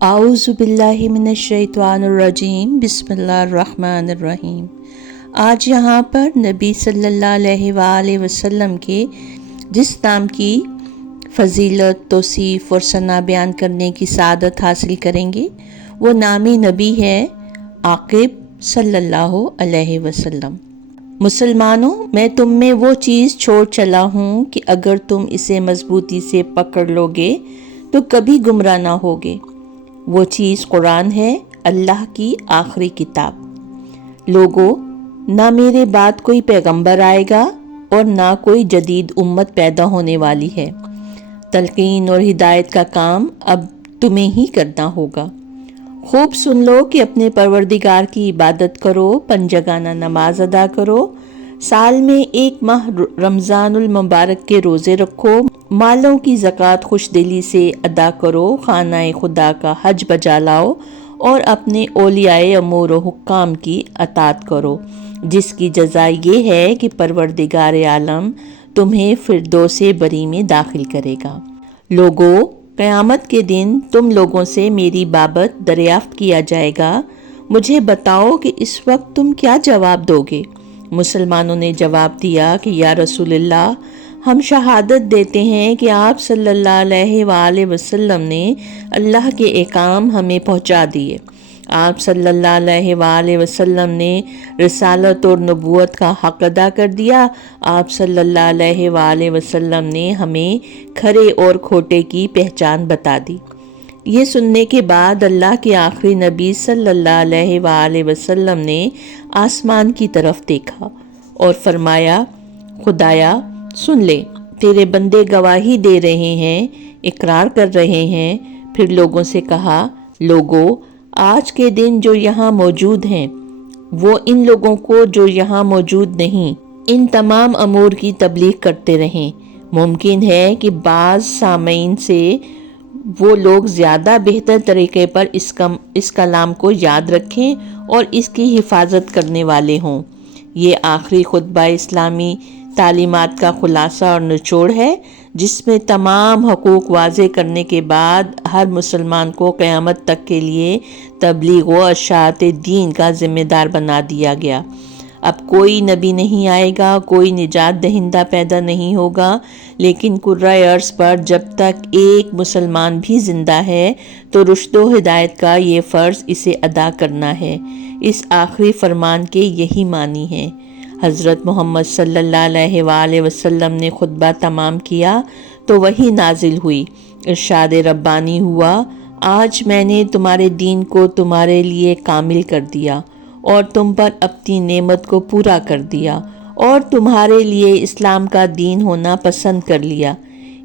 اعوذ باللہ من الشیطان الرجیم، بسم اللہ الرحمن الرحیم۔ آج یہاں پر نبی صلی اللہ علیہ وآلہ وسلم کے جس نام کی فضیلت، توصیف اور ثنا بیان کرنے کی سعادت حاصل کریں گے، وہ نامی نبی ہے عاقب صلی اللہ علیہ وسلم۔ مسلمانوں، میں تم میں وہ چیز چھوڑ چلا ہوں کہ اگر تم اسے مضبوطی سے پکڑ لو گے تو کبھی گمراہ نہ ہوگے۔ وہ چیز قرآن ہے، اللہ کی آخری کتاب۔ لوگو، نہ میرے بعد کوئی پیغمبر آئے گا اور نہ کوئی جدید امت پیدا ہونے والی ہے۔ تلقین اور ہدایت کا کام اب تمہیں ہی کرنا ہوگا۔ خوب سن لو کہ اپنے پروردگار کی عبادت کرو، پنجگانہ نماز ادا کرو، سال میں 1 ماہ رمضان المبارک کے روزے رکھو، مالوں کی زکوٰۃ خوش دلی سے ادا کرو، خانہ خدا کا حج بجا لاؤ اور اپنے اولیاء امور و حکام کی اطاعت کرو، جس کی جزا یہ ہے کہ پروردگار عالم تمہیں فردوس بری میں داخل کرے گا۔ لوگو، قیامت کے دن تم لوگوں سے میری بابت دریافت کیا جائے گا۔ مجھے بتاؤ کہ اس وقت تم کیا جواب دو گے؟ مسلمانوں نے جواب دیا کہ یا رسول اللہ، ہم شہادت دیتے ہیں کہ آپ صلی اللہ علیہ وآلہ وسلم نے اللہ کے احکام ہمیں پہنچا دیے۔ آپ صلی اللہ علیہ وآلہ وسلم نے رسالت اور نبوت کا حق ادا کر دیا۔ آپ صلی اللہ علیہ وآلہ وسلم نے ہمیں کھرے اور کھوٹے کی پہچان بتا دی۔ یہ سننے کے بعد اللہ کے آخری نبی صلی اللہ علیہ وآلہ وسلم نے آسمان کی طرف دیکھا اور فرمایا، خدایا سن لے، تیرے بندے گواہی دے رہے ہیں، اقرار کر رہے ہیں۔ پھر لوگوں سے کہا، لوگو، آج کے دن جو یہاں موجود ہیں وہ ان لوگوں کو جو یہاں موجود نہیں ان تمام امور کی تبلیغ کرتے رہیں۔ ممکن ہے کہ بعض سامعین سے وہ لوگ زیادہ بہتر طریقے پر اس کلام کو یاد رکھیں اور اس کی حفاظت کرنے والے ہوں۔ یہ آخری خطبہ اسلامی تعلیمات کا خلاصہ اور نچوڑ ہے، جس میں تمام حقوق واضح کرنے کے بعد ہر مسلمان کو قیامت تک کے لیے تبلیغ و اشاعت دین کا ذمہ دار بنا دیا گیا۔ اب کوئی نبی نہیں آئے گا، کوئی نجات دہندہ پیدا نہیں ہوگا، لیکن کرۂ ارض پر جب تک ایک مسلمان بھی زندہ ہے تو رشد و ہدایت کا یہ فرض اسے ادا کرنا ہے۔ اس آخری فرمان کے یہی معنی ہے۔ حضرت محمد صلی اللہ علیہ وآلہ وسلم نے خطبہ تمام کیا تو وحی نازل ہوئی، ارشاد ربانی ہوا، آج میں نے تمہارے دین کو تمہارے لیے کامل کر دیا اور تم پر اپنی نعمت کو پورا کر دیا اور تمہارے لیے اسلام کا دین ہونا پسند کر لیا۔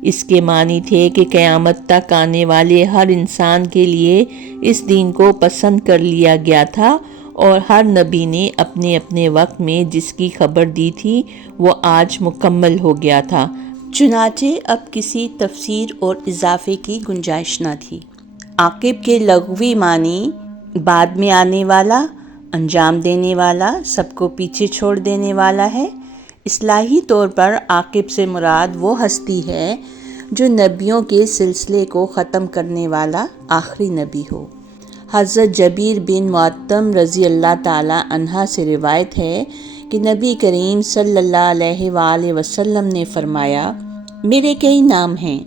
اس کے معنی تھے کہ قیامت تک آنے والے ہر انسان کے لیے اس دین کو پسند کر لیا گیا تھا اور ہر نبی نے اپنے اپنے وقت میں جس کی خبر دی تھی وہ آج مکمل ہو گیا تھا، چنانچہ اب کسی تفسیر اور اضافے کی گنجائش نہ تھی۔ عاقب کے لغوی معنی بعد میں آنے والا، انجام دینے والا، سب کو پیچھے چھوڑ دینے والا ہے۔ اصطلاحی طور پر عاقب سے مراد وہ ہستی ہے جو نبیوں کے سلسلے کو ختم کرنے والا آخری نبی ہو۔ حضرت جبیر بن معطم رضی اللہ تعالی عنہ سے روایت ہے کہ نبی کریم صلی اللہ علیہ وآلہ وسلم نے فرمایا، میرے کئی نام ہیں،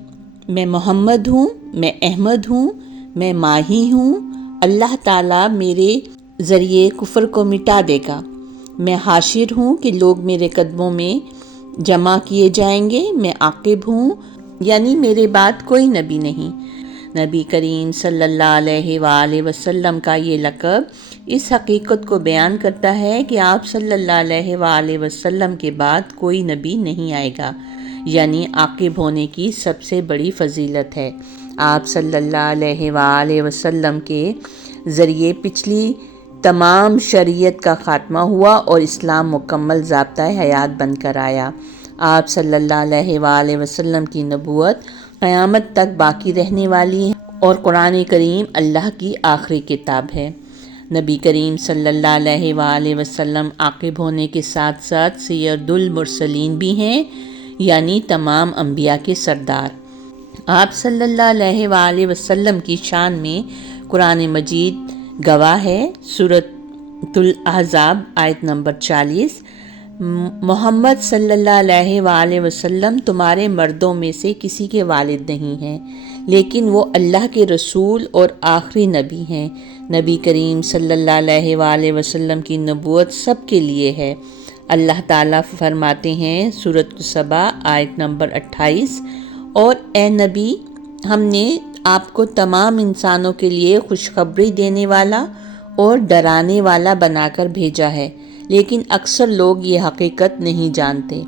میں محمد ہوں، میں احمد ہوں، میں ماہی ہوں، اللہ تعالیٰ میرے ذریعے کفر کو مٹا دے گا، میں حاشر ہوں کہ لوگ میرے قدموں میں جمع کیے جائیں گے، میں عاقب ہوں، یعنی میرے بعد کوئی نبی نہیں۔ نبی کریم صلی اللہ علیہ وآلہ وسلم کا یہ لقب اس حقیقت کو بیان کرتا ہے کہ آپ صلی اللہ علیہ وآلہ وسلم کے بعد کوئی نبی نہیں آئے گا، یعنی عاقب ہونے کی سب سے بڑی فضیلت ہے۔ آپ صلی اللہ علیہ وآلہ وسلم کے ذریعے پچھلی تمام شریعت کا خاتمہ ہوا اور اسلام مکمل ضابطۂ حیات بن کر آیا۔ آپ صلی اللہ علیہ وآلہ وسلم کی نبوت قیامت تک باقی رہنے والی ہے اور قرآن کریم اللہ کی آخری کتاب ہے۔ نبی کریم صلی اللہ علیہ وآلہ وسلم عاقب ہونے کے ساتھ ساتھ سید المرسلین بھی ہیں، یعنی تمام انبیاء کے سردار۔ آپ صلی اللہ علیہ وآلہ وسلم کی شان میں قرآن مجید گواہ ہے۔ سورۃ الاحزاب آیت نمبر 40، محمد صلی اللہ علیہ وآلہ وسلم تمہارے مردوں میں سے کسی کے والد نہیں ہیں، لیکن وہ اللہ کے رسول اور آخری نبی ہیں۔ نبی کریم صلی اللہ علیہ وآلہ وسلم کی نبوت سب کے لیے ہے۔ اللہ تعالیٰ فرماتے ہیں سورۃ سبا آیت نمبر 28، اور اے نبی، ہم نے آپ کو تمام انسانوں کے لیے خوشخبری دینے والا اور ڈرانے والا بنا کر بھیجا ہے، لیکن اکثر لوگ یہ حقیقت نہیں جانتے۔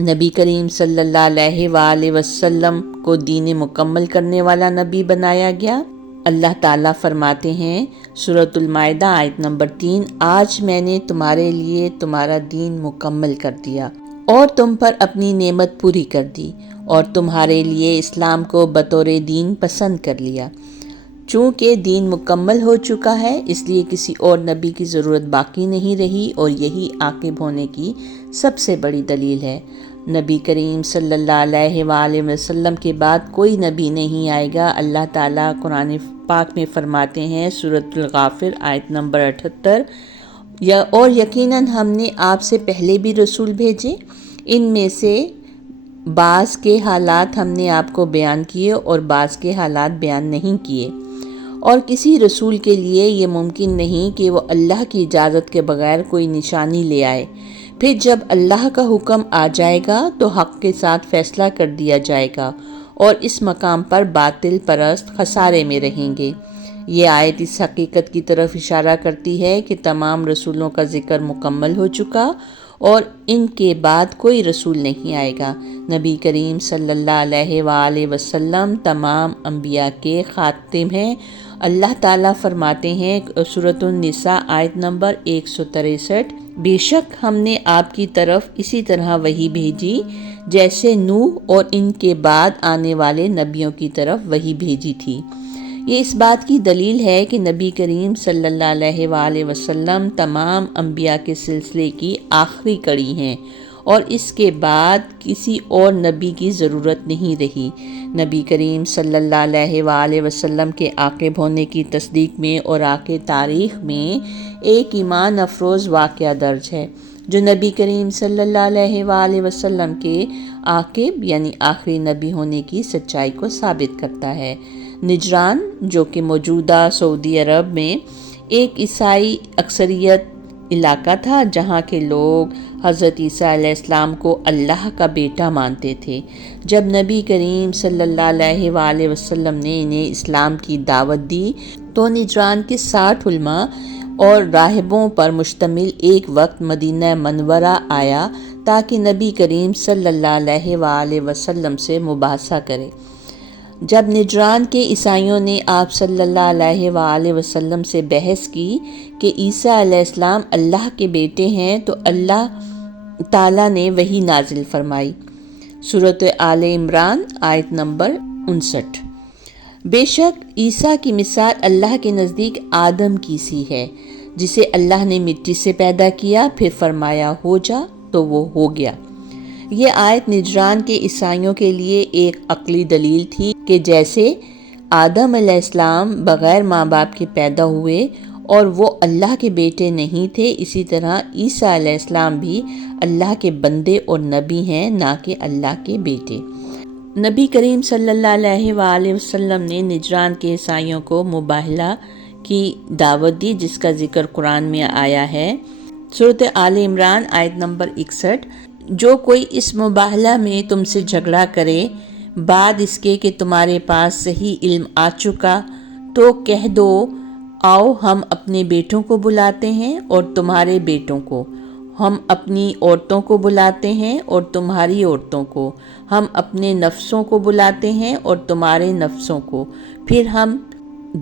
نبی کریم صلی اللہ علیہ وآلہ وسلم کو دین مکمل کرنے والا نبی بنایا گیا۔ اللہ تعالیٰ فرماتے ہیں سورۃ المائدہ آیت نمبر 3، آج میں نے تمہارے لیے تمہارا دین مکمل کر دیا اور تم پر اپنی نعمت پوری کر دی، اور تمہارے لیے اسلام کو بطور دین پسند کر لیا۔ چونکہ دین مکمل ہو چکا ہے، اس لیے کسی اور نبی کی ضرورت باقی نہیں رہی، اور یہی عاقب ہونے کی سب سے بڑی دلیل ہے۔ نبی کریم صلی اللہ علیہ وآلہ وسلم کے بعد کوئی نبی نہیں آئے گا۔ اللہ تعالیٰ قرآن پاک میں فرماتے ہیں سورۃ الغافر آیت نمبر 78، اور یقیناً ہم نے آپ سے پہلے بھی رسول بھیجے، ان میں سے بعض کے حالات ہم نے آپ کو بیان کیے اور بعض کے حالات بیان نہیں کیے، اور کسی رسول کے لیے یہ ممکن نہیں کہ وہ اللہ کی اجازت کے بغیر کوئی نشانی لے آئے۔ پھر جب اللہ کا حکم آ جائے گا تو حق کے ساتھ فیصلہ کر دیا جائے گا، اور اس مقام پر باطل پرست خسارے میں رہیں گے۔ یہ آیت اس حقیقت کی طرف اشارہ کرتی ہے کہ تمام رسولوں کا ذکر مکمل ہو چکا، اور ان کے بعد کوئی رسول نہیں آئے گا۔ نبی کریم صلی اللہ علیہ وآلہ وسلم تمام انبیاء کے خاتم ہیں۔ اللہ تعالیٰ فرماتے ہیں سورۃ النساء آیت نمبر 163، بے شک ہم نے آپ کی طرف اسی طرح وحی بھیجی جیسے نوح اور ان کے بعد آنے والے نبیوں کی طرف وحی بھیجی تھی۔ یہ اس بات کی دلیل ہے کہ نبی کریم صلی اللہ علیہ وآلہ وسلم تمام انبیاء کے سلسلے کی آخری کڑی ہیں، اور اس کے بعد کسی اور نبی کی ضرورت نہیں رہی۔ نبی کریم صلی اللہ علیہ وآلہ وسلم کے عاقب ہونے کی تصدیق میں اور آخر تاریخ میں ایک ایمان افروز واقعہ درج ہے، جو نبی کریم صلی اللہ علیہ وآلہ وسلم کے عاقب یعنی آخری نبی ہونے کی سچائی کو ثابت کرتا ہے۔ نجران، جو کہ موجودہ سعودی عرب میں ایک عیسائی اکثریت علاقہ تھا، جہاں کے لوگ حضرت عیسیٰ علیہ السلام کو اللہ کا بیٹا مانتے تھے، جب نبی کریم صلی اللہ علیہ وآلہ وسلم نے انہیں اسلام کی دعوت دی تو نجران کے 60 علماء اور راہبوں پر مشتمل ایک وقت مدینہ منورہ آیا تاکہ نبی کریم صلی اللہ علیہ وآلہ وسلم سے مباحثہ کرے۔ جب نجران کے عیسائیوں نے آپ صلی اللہ علیہ وآلہ وسلم سے بحث کی کہ عیسیٰ علیہ السلام اللہ کے بیٹے ہیں، تو اللہ تعالیٰ نے وحی نازل فرمائی۔ سورۃ آل عمران آیت نمبر 59، بے شک عیسیٰ کی مثال اللہ کے نزدیک آدم کی سی ہے، جسے اللہ نے مٹی سے پیدا کیا، پھر فرمایا ہو جا تو وہ ہو گیا۔ یہ آیت نجران کے عیسائیوں کے لیے ایک عقلی دلیل تھی کہ جیسے آدم علیہ السلام بغیر ماں باپ کے پیدا ہوئے اور وہ اللہ کے بیٹے نہیں تھے، اسی طرح عیسیٰ علیہ السلام بھی اللہ کے بندے اور نبی ہیں، نہ کہ اللہ کے بیٹے۔ نبی کریم صلی اللہ علیہ وآلہ وسلم نے نجران کے عیسائیوں کو مباہلہ کی دعوت دی، جس کا ذکر قرآن میں آیا ہے۔ سورۃ آل عمران آیت نمبر 61، جو کوئی اس مباہلہ میں تم سے جھگڑا کرے بعد اس کے کہ تمہارے پاس صحیح علم آ چکا، تو کہہ دو آؤ ہم اپنے بیٹوں کو بلاتے ہیں اور تمہارے بیٹوں کو، ہم اپنی عورتوں کو بلاتے ہیں اور تمہاری عورتوں کو، ہم اپنے نفسوں کو بلاتے ہیں اور تمہارے نفسوں کو، پھر ہم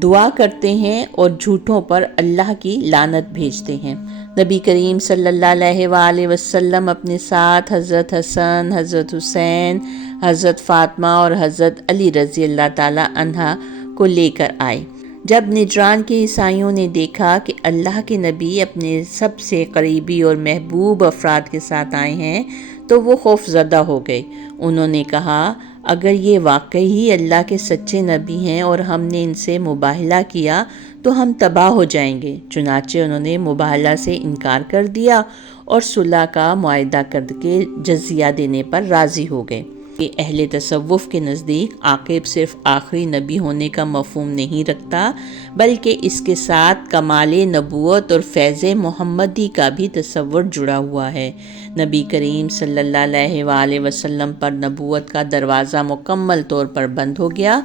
دعا کرتے ہیں اور جھوٹوں پر اللہ کی لعنت بھیجتے ہیں۔ نبی کریم صلی اللہ علیہ وآلہ وسلم اپنے ساتھ حضرت حسن، حضرت حسین، حضرت فاطمہ اور حضرت علی رضی اللہ تعالی عنہ کو لے کر آئے۔ جب نجران کے عیسائیوں نے دیکھا کہ اللہ کے نبی اپنے سب سے قریبی اور محبوب افراد کے ساتھ آئے ہیں تو وہ خوف زدہ ہو گئے۔ انہوں نے کہا اگر یہ واقعی ہی اللہ کے سچے نبی ہیں اور ہم نے ان سے مباہلہ کیا تو ہم تباہ ہو جائیں گے۔ چنانچہ انہوں نے مباہلہ سے انکار کر دیا اور صلح کا معاہدہ کر کے جزیہ دینے پر راضی ہو گئے۔ کہ اہل تصوف کے نزدیک عاقب صرف آخری نبی ہونے کا مفہوم نہیں رکھتا، بلکہ اس کے ساتھ کمال نبوت اور فیض محمدی کا بھی تصور جڑا ہوا ہے۔ نبی کریم صلی اللہ علیہ وآلہ وسلم پر نبوت کا دروازہ مکمل طور پر بند ہو گیا،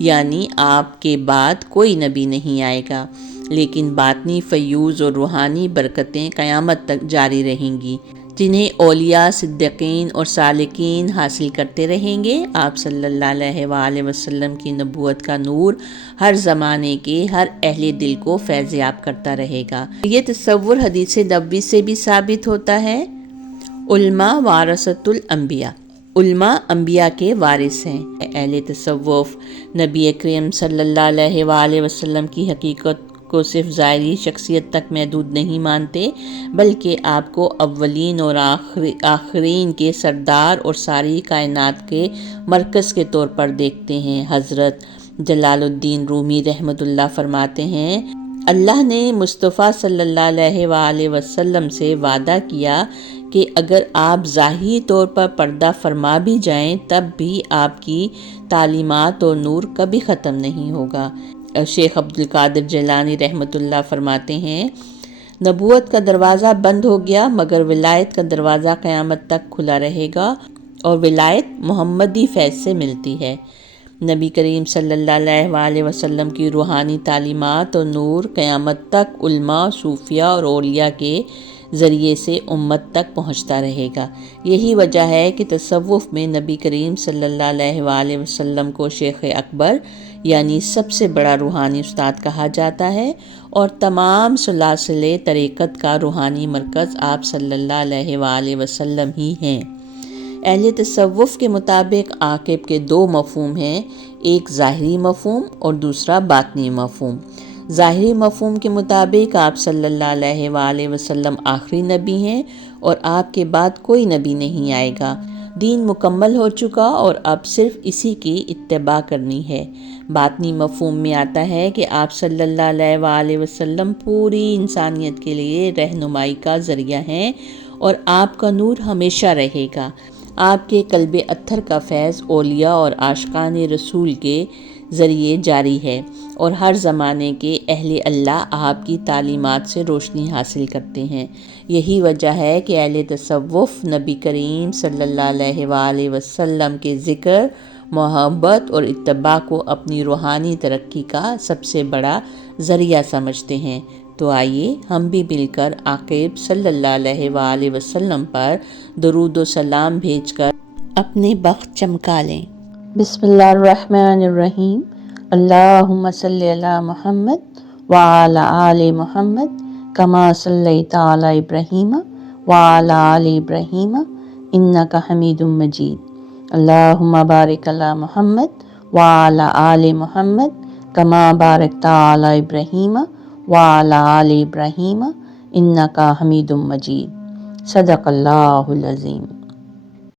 یعنی آپ کے بعد کوئی نبی نہیں آئے گا، لیکن باطنی فیوض اور روحانی برکتیں قیامت تک جاری رہیں گی، جنہیں اولیاء، صدیقین اور سالکین حاصل کرتے رہیں گے۔ آپ صلی اللہ علیہ وآلہ وسلم کی نبوت کا نور ہر زمانے کے ہر اہل دل کو فیض یاب کرتا رہے گا۔ یہ تصور حدیث نبوی سے بھی ثابت ہوتا ہے۔ علماء وارثۃ الانبیاء، علماء انبیاء کے وارث ہیں۔ اہل تصوف نبی اکرم صلی اللہ علیہ وآلہ وسلم کی حقیقت کو صرف ظاہری شخصیت تک محدود نہیں مانتے، بلکہ آپ کو اولین اور آخرین کے سردار اور ساری کائنات کے مرکز کے طور پر دیکھتے ہیں۔ حضرت جلال الدین رومی رحمۃ اللہ فرماتے ہیں، اللہ نے مصطفیٰ صلی اللہ علیہ وآلہ وسلم سے وعدہ کیا کہ اگر آپ ظاہری طور پر پردہ فرما بھی جائیں تب بھی آپ کی تعلیمات اور نور کبھی ختم نہیں ہوگا۔ شیخ عبد القادر جیلانی رحمۃ اللہ فرماتے ہیں، نبوت کا دروازہ بند ہو گیا مگر ولایت کا دروازہ قیامت تک کھلا رہے گا، اور ولایت محمدی فیض سے ملتی ہے۔ نبی کریم صلی اللہ علیہ وآلہ وسلم کی روحانی تعلیمات اور نور قیامت تک علماء، صوفیاء اور اولیاء کے ذریعے سے امت تک پہنچتا رہے گا۔ یہی وجہ ہے کہ تصوف میں نبی کریم صلی اللہ علیہ وآلہ وسلم کو شیخ اکبر یعنی سب سے بڑا روحانی استاد کہا جاتا ہے، اور تمام سلاسل طریقت کا روحانی مرکز آپ صلی اللہ علیہ وآلہ وسلم ہی ہیں۔ اہل تصوف کے مطابق عاقب کے دو مفہوم ہیں، ایک ظاہری مفہوم اور دوسرا باطنی مفہوم۔ ظاہری مفہوم کے مطابق آپ صلی اللہ علیہ وآلہ وسلم آخری نبی ہیں اور آپ کے بعد کوئی نبی نہیں آئے گا، دین مکمل ہو چکا اور اب صرف اسی کی اتباع کرنی ہے۔ باطنی مفہوم میں آتا ہے کہ آپ صلی اللہ علیہ وآلہ وسلم پوری انسانیت کے لیے رہنمائی کا ذریعہ ہیں اور آپ کا نور ہمیشہ رہے گا۔ آپ کے قلب اطہر کا فیض اولیاء اور عاشقان رسول کے ذریعے جاری ہے، اور ہر زمانے کے اہل اللہ آپ کی تعلیمات سے روشنی حاصل کرتے ہیں۔ یہی وجہ ہے کہ اہل تصوف نبی کریم صلی اللہ علیہ وآلہ وسلم کے ذکر، محبت اور اتباع کو اپنی روحانی ترقی کا سب سے بڑا ذریعہ سمجھتے ہیں۔ تو آئیے ہم بھی مل کر عاقب صلی اللہ علیہ وآلہ وسلم پر درود و سلام بھیج کر اپنے بخت چمکا لیں۔ بسم اللہ الرحمن الرحیم۔ اللہم صلی علی محمد وعلی آل محمد کما صلیت علی ابراہیم وعلی آل ابراہیم انک حمید مجید۔ اللہم بارک علی محمد وعلی آل محمد کما بارکت علی ابراہیم وعلی آل ابراہیم انک حمید مجید۔ صدق اللہ العظیم۔